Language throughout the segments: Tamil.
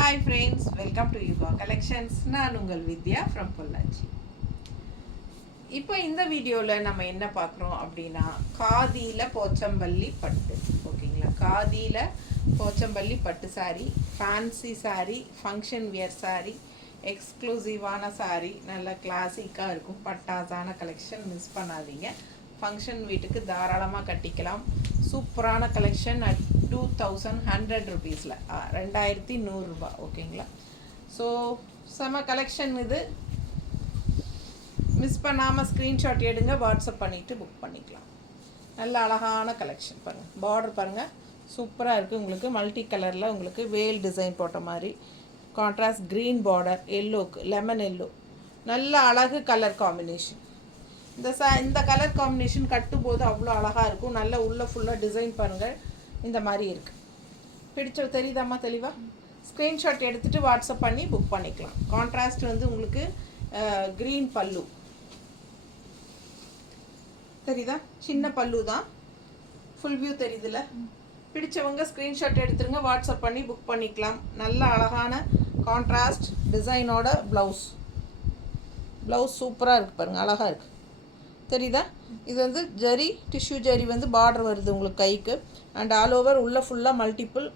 Hi friends, welcome to Yuga Collections. நான் உங்கள் வித்யா ஃப்ரம் பொள்ளாச்சி. இப்போ இந்த வீடியோவில் நம்ம என்ன பார்க்குறோம் அப்படின்னா காதியில் போச்சம்பள்ளி பட்டு. ஓகேங்களா, காதியில் போச்சம்பள்ளி பட்டு sari, fancy sari, function wear sari, எக்ஸ்க்ளூசிவான சாரீ, நல்ல கிளாசிக்காக இருக்கும். பட்டாசான கலெக்ஷன் மிஸ் பண்ணாதீங்க. ஃபங்க்ஷன் வீட்டுக்கு தாராளமாக கட்டிக்கலாம். சூப்பரான கலெக்ஷன் அட் 2100 ருபீஸில், 2100 ரூபா. ஓகேங்களா, ஸோ செம கலெக்ஷன் இது. மிஸ் பண்ணாமல் ஸ்க்ரீன்ஷாட் எடுங்க, வாட்ஸ்அப் பண்ணிவிட்டு புக் பண்ணிக்கலாம். நல்ல அழகான கலெக்ஷன் பாருங்கள். பார்டர் பாருங்கள், சூப்பராக இருக்குது. உங்களுக்கு மல்டி கலரில் உங்களுக்கு வேல் டிசைன் போட்ட மாதிரி கான்ட்ராஸ்ட் க்ரீன் பார்டர், எல்லோக்கு லெமன் எல்லோ, நல்ல அழகு கலர் காம்பினேஷன். இந்த கலர் காம்பினேஷன் கட்டும்போது அவ்வளோ அழகாக இருக்கும். நல்ல உள்ள ஃபுல்லாக டிசைன் பாருங்கள், இந்த மாதிரி இருக்குது. பிடிச்ச தெரியுதாம்மா தெளிவாக? ஸ்க்ரீன்ஷாட் எடுத்துகிட்டு வாட்ஸ்அப் பண்ணி புக் பண்ணிக்கலாம். கான்ட்ராஸ்ட் வந்து உங்களுக்கு க்ரீன் பல்லு தெரியுதா, சின்ன பல்லு தான், ஃபுல் வியூ தெரியுதுல்ல. பிடிச்சவங்க ஸ்க்ரீன்ஷாட் எடுத்துருங்க, வாட்ஸ்அப் பண்ணி புக் பண்ணிக்கலாம். நல்ல அழகான கான்ட்ராஸ்ட் டிசைனோட ப்ளவுஸ் சூப்பராக இருக்குது பாருங்கள், அழகாக இருக்குது தெரியுதா. இது வந்து ஜரி, டிஷ்யூ ஜரி வந்து பார்டர் வருது உங்களுக்கு கைக்கு. அண்ட் ஆல் ஓவர் உள்ளே ஃபுல்லாக மல்டிப்புள்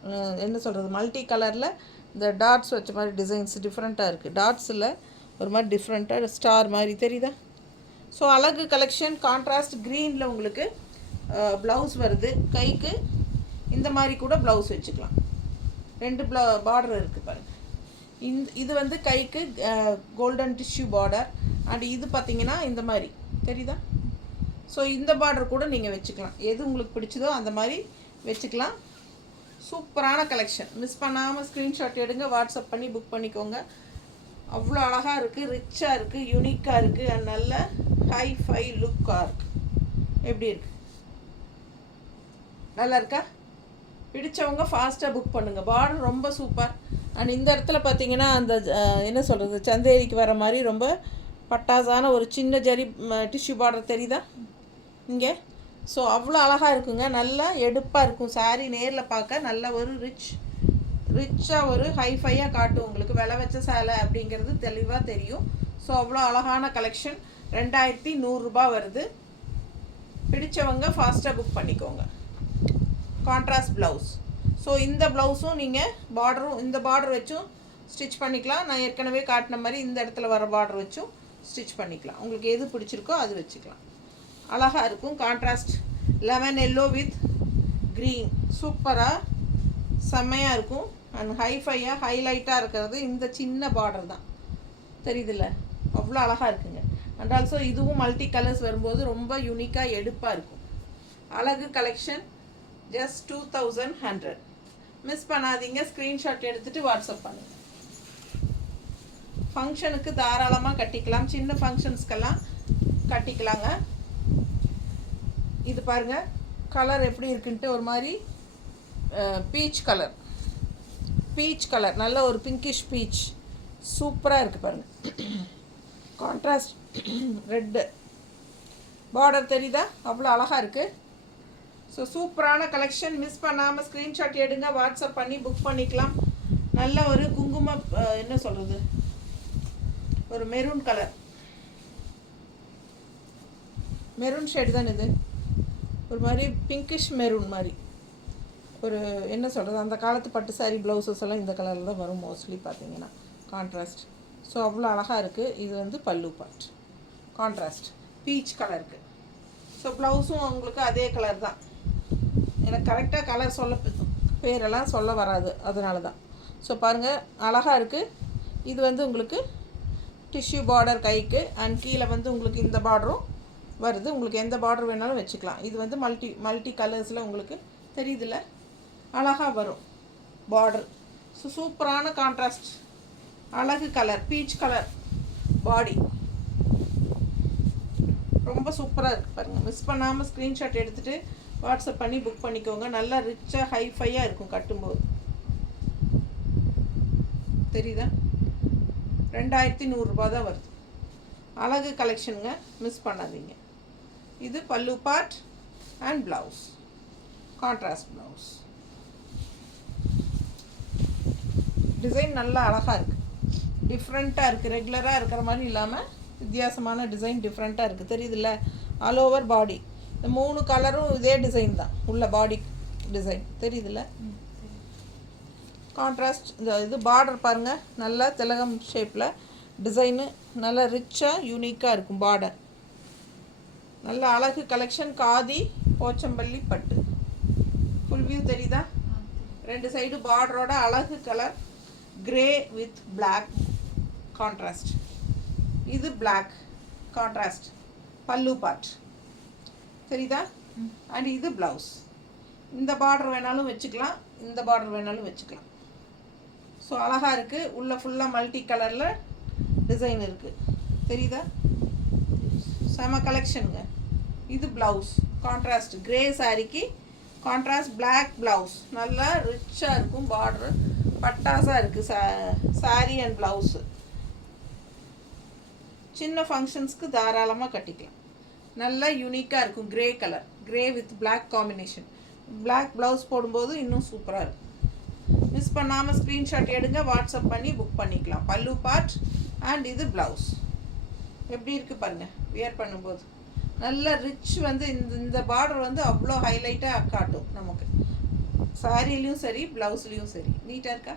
என்ன சொல்கிறது, மல்டி கலரில் இந்த டாட்ஸ் வச்ச மாதிரி டிசைன்ஸ் டிஃப்ரெண்ட்டாக இருக்குது. டாட்ஸில் ஒரு மாதிரி டிஃப்ரெண்ட்டாக ஸ்டார் மாதிரி தெரியுதா. ஸோ அழகு கலெக்ஷன். கான்ட்ராஸ்ட் க்ரீனில் உங்களுக்கு ப்ளவுஸ் வருது கைக்கு. இந்த மாதிரி கூட ப்ளவுஸ் வச்சுக்கலாம். 2 பார்டர் இருக்குது பாருங்கள். இது வந்து கைக்கு கோல்டன் டிஷ்யூ பார்டர். அண்ட் இது பார்த்திங்கன்னா இந்த மாதிரி தெரியுதா. ஸோ இந்த பார்டர் கூட நீங்கள் வச்சுக்கலாம், எது உங்களுக்கு பிடிச்சதோ அந்த மாதிரி வச்சுக்கலாம். சூப்பரான கலெக்ஷன். மிஸ் பண்ணாமல் ஸ்க்ரீன்ஷாட் எடுங்க, வாட்ஸ்அப் பண்ணி புக் பண்ணிக்கோங்க. அவ்வளோ அழகாக இருக்குது, ரிச்சாக இருக்குது, யூனிக்காக இருக்குது, அண்ட் நல்ல ஹை-ஃபை லுக்காக இருக்குது. எப்படி இருக்குது, நல்லா இருக்கா? பிடிச்சவங்க ஃபாஸ்ட்டாக புக் பண்ணுங்கள். பார்டர் ரொம்ப சூப்பர். அண்ட் இந்த இடத்துல பார்த்தீங்கன்னா அந்த என்ன சொல்கிறது, சந்தேரிக்கு வர மாதிரி ரொம்ப பட்டாசான ஒரு சின்ன ஜரி டிஷ்யூ பார்டர் தெரியுதா இங்கே. ஸோ அவ்வளோ அழகாக இருக்குங்க, நல்லா எடுப்பாக இருக்கும். சாரீ நேரில் பார்க்க நல்ல ஒரு ரிச்சாக ஒரு ஹைஃபையாக காட்டும். உங்களுக்கு விலை வச்ச சேலை அப்படிங்கிறது தெளிவாக தெரியும். ஸோ அவ்வளோ அழகான கலெக்ஷன். 2100 ரூபா வருது. பிடிச்சவங்க ஃபாஸ்ட்டாக புக் பண்ணிக்கோங்க. Contrast blouse. ஸோ இந்த ப்ளவுஸும் நீங்கள் பார்டரும் இந்த பார்டர் வச்சும் ஸ்டிச் பண்ணிக்கலாம். நான் ஏற்கனவே காட்டின மாதிரி இந்த இடத்துல வர பார்டர் வச்சும் ஸ்டிச் பண்ணிக்கலாம். உங்களுக்கு எது பிடிச்சிருக்கோ அது வச்சுக்கலாம். அழகாக இருக்கும். Contrast lemon yellow with green சூப்பராக செம்மையாக இருக்கும். அண்ட் ஹைஃபையாக ஹைலைட்டாக இருக்கிறது இந்த சின்ன பார்டர் தான் தெரியுதுல்ல, அவ்வளோ அழகாக இருக்குங்க. அண்ட் ஆல்சோ இதுவும் மல்டி கலர்ஸ் வரும்போது ரொம்ப யூனிக்காக எடுப்பாக இருக்கும். அழகு கலெக்ஷன். ஜஸ்ட் 2100. மிஸ் பண்ணாதீங்க. ஸ்க்ரீன்ஷாட் எடுத்துகிட்டு வாட்ஸ்அப் பண்ணுங்கள். ஃபங்க்ஷனுக்கு தாராளமாக கட்டிக்கலாம். சின்ன ஃபங்க்ஷன்ஸ்க்கெல்லாம் கட்டிக்கலாங்க. இது பாருங்கள், கலர் எப்படி இருக்குன்ட்டு ஒரு மாதிரி பீச் கலர் நல்ல ஒரு பிங்கிஷ் பீச் சூப்பராக இருக்குது பாருங்கள். கான்ட்ராஸ்ட் ரெட்டு பார்டர் தெரியுதா, அவ்வளோ அழகாக இருக்குது. ஸோ சூப்பரான கலெக்ஷன். மிஸ் பண்ணாமல் ஸ்க்ரீன்ஷாட் எடுங்க, வாட்ஸ்அப் பண்ணி புக் பண்ணிக்கலாம். நல்ல ஒரு குங்கும என்ன சொல்கிறது, ஒரு மெரூன் கலர், மெரூன் ஷேடு தான் இது. ஒரு மாதிரி பிங்கிஷ் மெரூன் மாதிரி ஒரு என்ன சொல்கிறது, அந்த காலத்து பட்டு சாரி ப்ளவுசஸ் எல்லாம் இந்த கலரில் தான் வரும் மோஸ்ட்லி பார்த்தீங்கன்னா. கான்ட்ராஸ்ட். ஸோ அவ்வளோ அழகாக இருக்குது. இது வந்து பல்லு பார்ட். கான்ட்ராஸ்ட் பீச் கலருக்கு. ஸோ ப்ளவுஸும் உங்களுக்கு அதே கலர் தான். எனக்கு கரெக்டாக கலர் பேரெல்லாம் சொல்ல வராது, அதனால தான். ஸோ பாருங்கள், அழகாக இருக்குது. இது வந்து உங்களுக்கு டிஷ்யூ பார்டர் கைக்கு. அண்ட் கீழே வந்து உங்களுக்கு இந்த பார்டரும் வருது. உங்களுக்கு எந்த பார்டர் வேணாலும் வச்சுக்கலாம். இது வந்து மல்டி கலர்ஸில் உங்களுக்கு தெரியுதுல்ல, அழகாக வரும் பார்டர். ஸோ சூப்பரான கான்ட்ராஸ்ட் அழகு கலர், பீச் கலர் பாடி ரொம்ப சூப்பராக இருக்குது பாருங்கள். மிஸ் பண்ணாமல் ஸ்க்ரீன்ஷாட் எடுத்துகிட்டு வாட்ஸ்அப் பண்ணி புக் பண்ணிக்கோங்க. நல்லா ரிச்சாக ஹைஃபையாக இருக்கும் கட்டும்போது தெரியுதா. 2100 ரூபா தான் வருது. அழகு கலெக்ஷனுங்க, மிஸ் பண்ணாதீங்க. இது pallu part and blouse, contrast blouse. Design நல்லா அழகாக இருக்குது, டிஃப்ரெண்ட்டாக இருக்குது. ரெகுலராக இருக்கிற மாதிரி இல்லாமல் வித்தியாசமான டிசைன் டிஃப்ரெண்ட்டாக இருக்குது. தெரியுதுல்ல? ஆல் ஓவர் பாடி இந்த 3 கலரும் இதே டிசைன் தான் உள்ள பாடி டிசைன். தெரியுதுல்ல? கான்ட்ராஸ்ட் இந்த இது பார்டர் பாருங்கள், நல்லா திலகம் ஷேப்பில் டிசைனு நல்லா ரிச்சாக யூனிக்காக இருக்கும். பார்டர் நல்ல அழகு கலெக்ஷன். காதி போச்சம்பள்ளி பட்டு ஃபுல் வியூ தெரியுதா? 2 சைடு பார்டரோட அழகு colour grey with black contrast. இது பிளாக் கான்ட்ராஸ்ட் பல்லு பார்ட் தெரியுதா? அண்ட் இது ப்ளவுஸ். இந்த பார்டர் வேணாலும் வச்சுக்கலாம், இந்த பார்டர் வேணாலும் வச்சுக்கலாம். ஸோ அழகாக இருக்குது. உள்ளே ஃபுல்லாக மல்டி கலரில் டிசைன் இருக்குது. தெரியுதா? செம கலெக்ஷனுங்க. இது ப்ளவுஸ் கான்ட்ராஸ்ட் கிரே சாரிக்கு கான்ட்ராஸ்ட் பிளாக் ப்ளவுஸ். நல்லா ரிச்சாக இருக்கும். பார்டரு பட்டாசாக இருக்குது. சாரி அண்ட் ப்ளவுஸு சின்ன ஃபங்க்ஷன்ஸ்க்கு தாராளமாக கட்டிக்கலாம். நல்லா யூனிக்காக இருக்கும். Grey colour, grey with black combination. Black blouse போடும்போது இன்னும் சூப்பராக இருக்கும். மிஸ் பண்ணாமல் ஸ்க்ரீன்ஷாட் எடுங்க, வாட்ஸ்அப் பண்ணி புக் பண்ணிக்கலாம். பல்லு பார்ட் அண்ட் இது ப்ளவுஸ். எப்படி இருக்குது பாருங்கள் வியர் பண்ணும்போது. நல்ல ரிச் வந்து இந்த பார்டர் வந்து அவ்வளோ ஹைலைட்டாக காட்டும் நமக்கு. சாரிலையும் சரி ப்ளவுஸ்லேயும் சரி. நீட்டாக இருக்கா?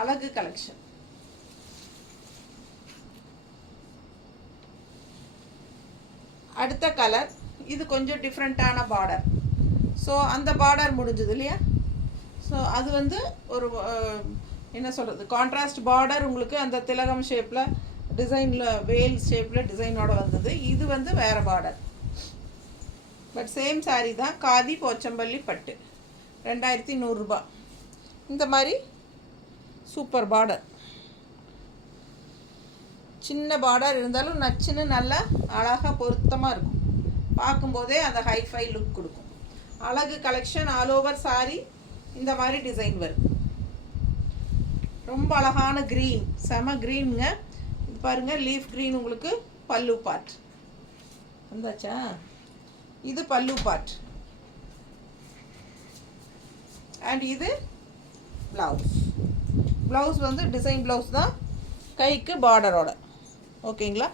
அழகு கலெக்ஷன். அடுத்த கலர் இது கொஞ்சம் டிஃப்ரெண்ட்டான பார்டர். ஸோ அந்த பார்டர் முடிஞ்சது இல்லையா? ஸோ அது வந்து ஒரு என்ன சொல்கிறது, கான்ட்ராஸ்ட் பார்டர் உங்களுக்கு அந்த திலகம் ஷேப்பில் டிசைனில் வேல் ஷேப்பில் டிசைனோட வந்தது. இது வந்து வேறு பார்டர், பட் சேம் சாரீ தான். காதி போச்சம்பள்ளி பட்டு 2100 ரூபா. இந்த மாதிரி சூப்பர் பார்டர், சின்ன பார்டர் இருந்தாலும் நச்சுன்னு நல்லா அழகாக பொருத்தமாக இருக்கும். பார்க்கும்போதே அந்த ஹைஃபை லுக் கொடுக்கும். அழகு கலெக்ஷன். ஆல் ஓவர் சாரி இந்த மாதிரி டிசைன் வரும். ரொம்ப அழகான க்ரீன், செம க்ரீனுங்க. இது பாருங்கள் லீஃப் க்ரீன். உங்களுக்கு பல்லு பார்ட் வந்தாச்சா? இது பல்லு பார்ட் அண்ட் இது ப்ளவுஸ். ப்ளவுஸ் வந்து டிசைன் ப்ளவுஸ் தான், கைக்கு பார்டரோட. ஓகேங்களா?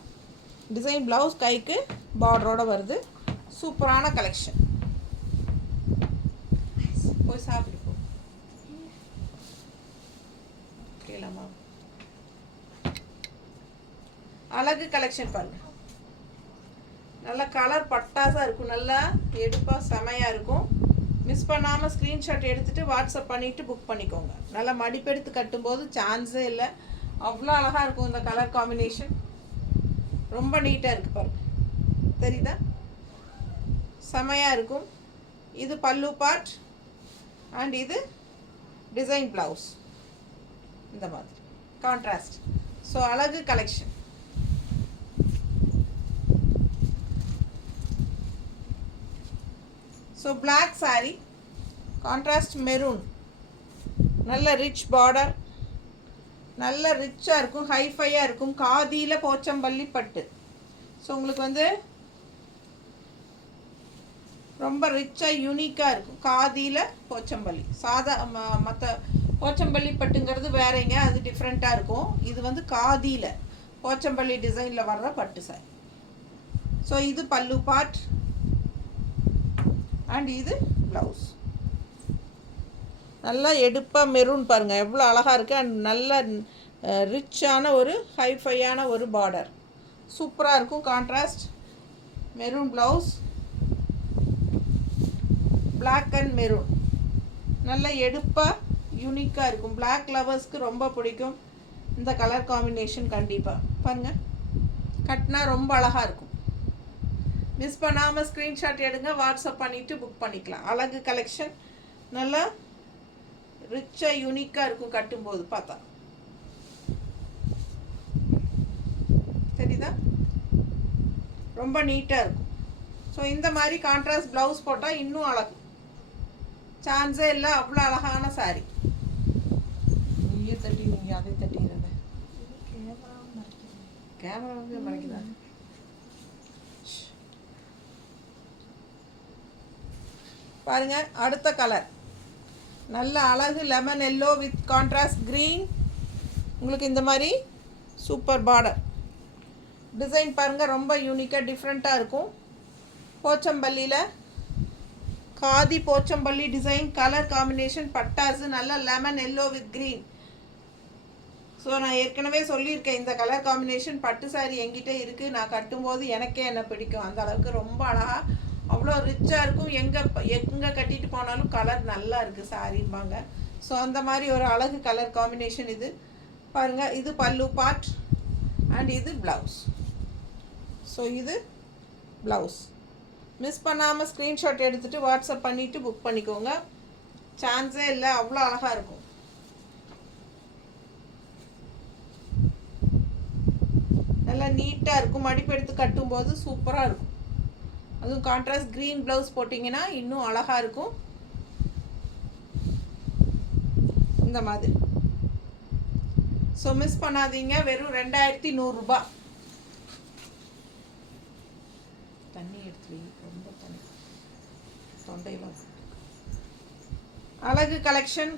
டிசைன் ப்ளவுஸ் கைக்கு பார்டரோட வருது. சூப்பரான கலெக்ஷன். போய் சாப்பிடு போ. கேளாமா? அழகு கலெக்ஷன் பாருங்க. நல்ல கலர் பட்டாசாக இருக்கும். நல்லா எடுப்பாக செமையாக இருக்கும். மிஸ் பண்ணாமல் ஸ்க்ரீன்ஷாட் எடுத்துகிட்டு வாட்ஸ்அப் பண்ணிவிட்டு புக் பண்ணிக்கோங்க. நல்லா மடிப்பெடுத்து கட்டும்போது சான்ஸே இல்லை. அவ்வளோ அழகாக இருக்கும் இந்த கலர் காம்பினேஷன். ரொம்ப நீட்டாக இருக்குது பாருங்க. தெரியுதா? செமையாக இருக்கும். இது பல்லு பார்ட் அண்ட் இது டிசைன் ப்ளவுஸ். இந்த மாதிரி கான்ட்ராஸ்ட். ஸோ அழகு collection. So black sari contrast maroon. நல்ல ரிச் பார்டர், நல்ல ரிச்சாக இருக்கும், ஹைஃபையாக இருக்கும். காதியில் போச்சம்பள்ளி பட்டு. ஸோ உங்களுக்கு வந்து ரொம்ப ரிச்சாக யூனிக்காக இருக்கும். காதியில் போச்சம்பள்ளி. மற்ற போச்சம்பள்ளி பட்டுங்கிறது வேறங்க, அது டிஃப்ரெண்ட்டாக இருக்கும். இது வந்து காதியில் போச்சம்பள்ளி டிசைனில் வர்ற பட்டு சாரி. ஸோ இது பல்லு பார்ட் அண்ட் இது ப்ளவுஸ். நல்லா எடுப்பாக மெரூன் பாருங்கள் எவ்வளோ அழகாக இருக்குது. அண்ட் நல்ல ரிச்சான ஒரு ஹைஃபையான ஒரு பார்டர். சூப்பராக இருக்கும். Contrast maroon blouse, black and maroon. நல்ல எடுப்பாக யூனிக்காக இருக்கும். பிளாக் லவர்ஸ்க்கு ரொம்ப பிடிக்கும் இந்த கலர் காம்பினேஷன். கண்டிப்பாக பாருங்கள், கட்டினா ரொம்ப அழகாக இருக்கும். மிஸ் பண்ணாமல் ஸ்க்ரீன்ஷாட் எடுங்க, வாட்ஸ்அப் பண்ணிவிட்டு புக் பண்ணிக்கலாம். அழகு கலெக்ஷன். நல்லா ரிச்சாக யூனிக்காக இருக்கும் கட்டும்போது. பார்த்தா தெரியுதா? ரொம்ப நீட்டாக இருக்கும். ஸோ இந்த மாதிரி கான்ட்ராஸ்ட் ப்ளவுஸ் போட்டால் இன்னும் அழகு. சான்ஸே இல்லை. அவ்வளோ அழகான சாரி. நீயே தட்டி நீங்கள் அதை தட்டிடுறேன். கேமராவே மறைக்குதா? பாருங்கள் அடுத்த கலர். நல்ல அழகு lemon yellow with contrast green உங்களுக்கு இந்த மாதிரி சூப்பர் பார்டர் டிசைன் பாருங்கள், ரொம்ப யூனிக்காக டிஃப்ரெண்ட்டாக இருக்கும். போச்சம்பள்ளியில் khadi Pochampalli design, colour combination பட்டாசு, நல்ல lemon yellow with green. So நான் ஏற்கனவே சொல்லியிருக்கேன், இந்த கலர் காம்பினேஷன் பட்டு சாரி என்கிட்ட இருக்குது. நான் கட்டும்போது எனக்கே என்ன பிடிக்கும். அந்த அளவுக்கு ரொம்ப அழகாக அவ்வளோ ரிச்சாக இருக்கும். எங்கே கட்டிட்டு போனாலும் கலர் நல்லா இருக்குது சாரிம்பாங்க. ஸோ அந்த மாதிரி ஒரு அழகு கலர் காம்பினேஷன் இது பாருங்கள். இது பல்லு பார்ட் அண்ட் இது ப்ளவுஸ். ஸோ இது ப்ளவுஸ். மிஸ் பண்ணாமல் ஸ்க்ரீன்ஷாட் எடுத்துகிட்டு வாட்ஸ்அப் பண்ணிவிட்டு புக் பண்ணிக்கோங்க. சான்ஸே இல்லை, அவ்வளோ அழகாக இருக்கும். நல்லா நீட்டாக இருக்கும். மடிப்பு எடுத்து கட்டும்போது சூப்பராக இருக்கும். அதுவும் கான்ட்ராஸ்ட் க்ரீன் ப்ளவுஸ் போட்டிங்கன்னா இன்னும் அழகாக இருக்கும். இந்த மாதிரி. ஸோ மிஸ் பண்ணாதீங்க. வெறும் 2100 ரூபா. தண்ணி எடுத்து ரொம்ப தண்ணி தொண்டையில். அழகு கலெக்ஷன்,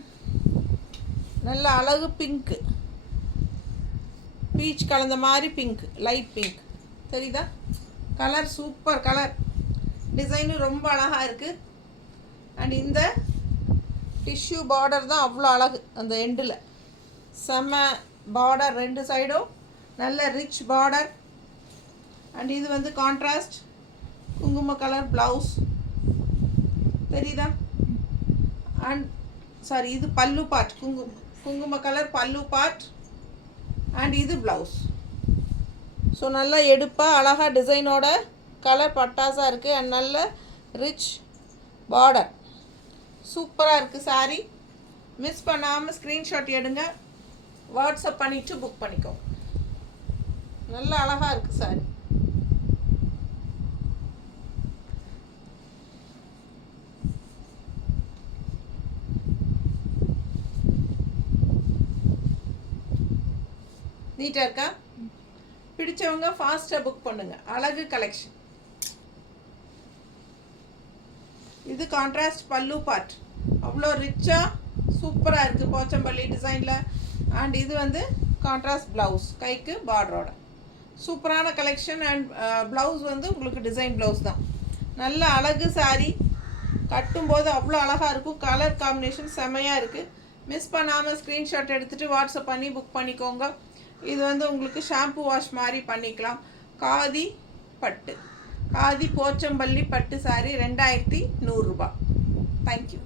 நல்ல அழகு பிங்க்கு, பீச் கலந்த மாதிரி பிங்க், லைட் பிங்க் தெரியுதா? Colour super colour. டிசைனும் ரொம்ப அழகாக இருக்குது. அண்ட் இந்த டிஷ்யூ பார்டர் தான் அவ்வளோ அழகு. அந்த எண்டில் செம்ம பார்டர், 2 சைடும் நல்ல ரிச் பார்டர். அண்ட் இது வந்து கான்ட்ராஸ்ட் குங்கும கலர் ப்ளவுஸ் தெரியுதா? அண்ட் சாரி, இது பல்லு பார்ட், குங்கும கலர் பல்லு பார்ட். அண்ட் இது ப்ளவுஸ். ஸோ நல்லா எடுப்பாக அழகாக டிசைனோட கலர் பட்டாசாக இருக்குது. அண்ட் நல்ல ரிச் பார்டர் சூப்பராக இருக்குது சாரீ. மிஸ் பண்ணாமல் ஸ்க்ரீன்ஷாட் எடுங்க, வாட்ஸ்அப் பண்ணிவிட்டு புக் பண்ணிக்கோ. நல்ல அழகாக இருக்குது சாரீ. நீட்டாக இருக்கா? பிடிச்சவங்க ஃபாஸ்ட்டாக புக் பண்ணுங்கள். அழகு கலெக்ஷன். இது கான்ட்ராஸ்ட் பல்லு பார்ட், அவ்வளோ ரிச்சாக சூப்பராக இருக்குது போச்சம்பள்ளி டிசைனில். அண்ட் இது வந்து கான்ட்ராஸ்ட் ப்ளவுஸ், கைக்கு பார்டரோட சூப்பரான கலெக்ஷன். அண்ட் ப்ளவுஸ் வந்து உங்களுக்கு டிசைன் ப்ளவுஸ் தான். நல்ல அழகு சாரீ, கட்டும்போது அவ்வளோ அழகாக இருக்கும். கலர் காம்பினேஷன் செம்மையாக இருக்குது. மிஸ் பண்ணாமல் ஸ்க்ரீன்ஷாட் எடுத்துகிட்டு வாட்ஸ்அப் பண்ணி புக் பண்ணிக்கோங்க. இது வந்து உங்களுக்கு ஷாம்பு வாஷ் மாதிரி பண்ணிக்கலாம். காதி பட்டு, காதி போச்சம்பள்ளி பட்டு சாரி 2100 ரூபா. தேங்க்யூ.